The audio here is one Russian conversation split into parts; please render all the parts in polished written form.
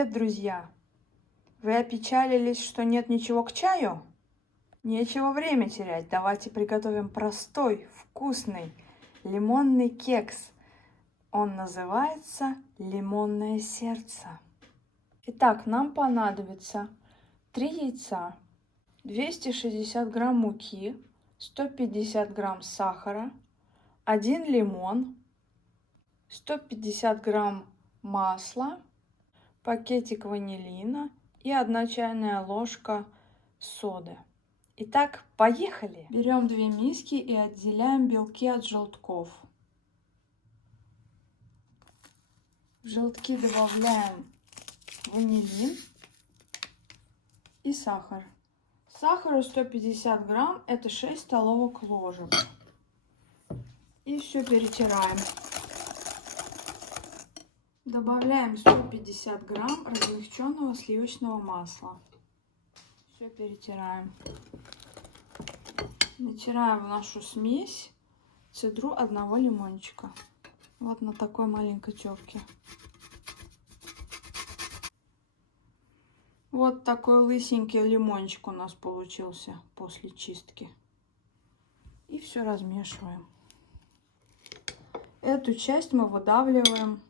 Привет, друзья! Вы опечалились, что нет ничего к чаю? Нечего время терять, давайте приготовим простой, вкусный лимонный кекс. Он называется «Лимонное сердце». Итак, нам понадобится 3 яйца, 260 грамм муки, 150 грамм сахара, 1 лимон, 150 грамм масла, пакетик ванилина и 1 чайная ложка соды. Итак, поехали! Берем 2 миски и отделяем белки от желтков. В желтки добавляем ванилин и сахар. Сахару 150 грамм, это 6 столовых ложек. И все перетираем. Добавляем 150 грамм размягченного сливочного масла. Все перетираем. Натираем в нашу смесь цедру 1 лимончика. Вот на такой маленькой терке. Вот такой лысенький лимончик у нас получился после чистки. И все размешиваем. Эту часть мы выдавливаем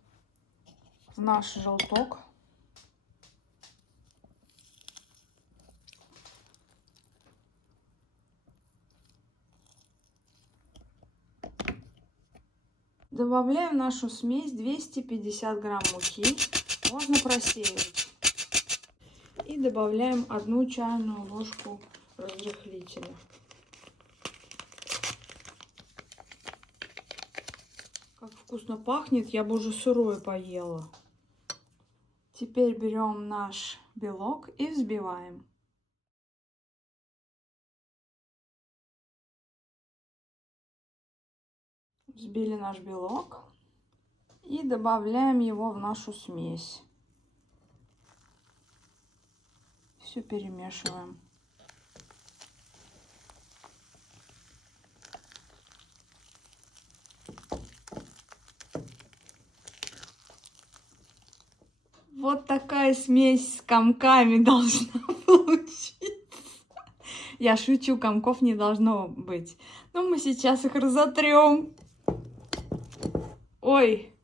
в наш желток. Добавляем в нашу смесь 250 грамм муки. Можно просеивать. И добавляем 1 чайную ложку разрыхлителя. Как вкусно пахнет, я бы уже сырое поела. Теперь берем наш белок и взбиваем. Взбили наш белок и добавляем его в нашу смесь. Все перемешиваем. Вот такая смесь с комками должна получиться. Я шучу, комков не должно быть. Но мы сейчас их разотрем. Ой,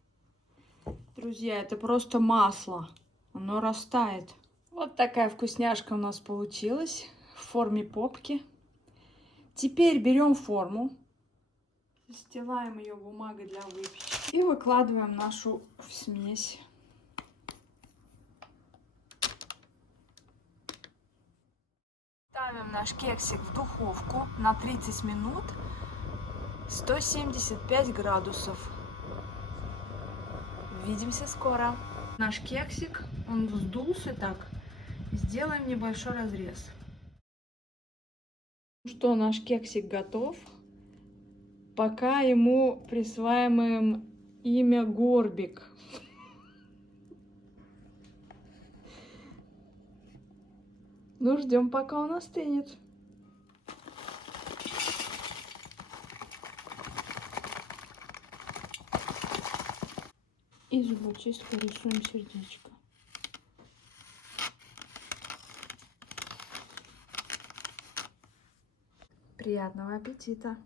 друзья, это просто масло. Оно растает. Вот такая вкусняшка у нас получилась в форме попки. Теперь берем форму, застилаем ее бумагой для выпечки и выкладываем нашу смесь. Ставим наш кексик в духовку на 30 минут, 175 градусов. Увидимся скоро. Наш кексик, он вздулся так. Сделаем небольшой разрез. Ну что, наш кексик готов. Пока ему присваиваем имя Горбик. Ну, ждем, пока он остынет. И зубочисткой рисуем сердечко. Приятного аппетита!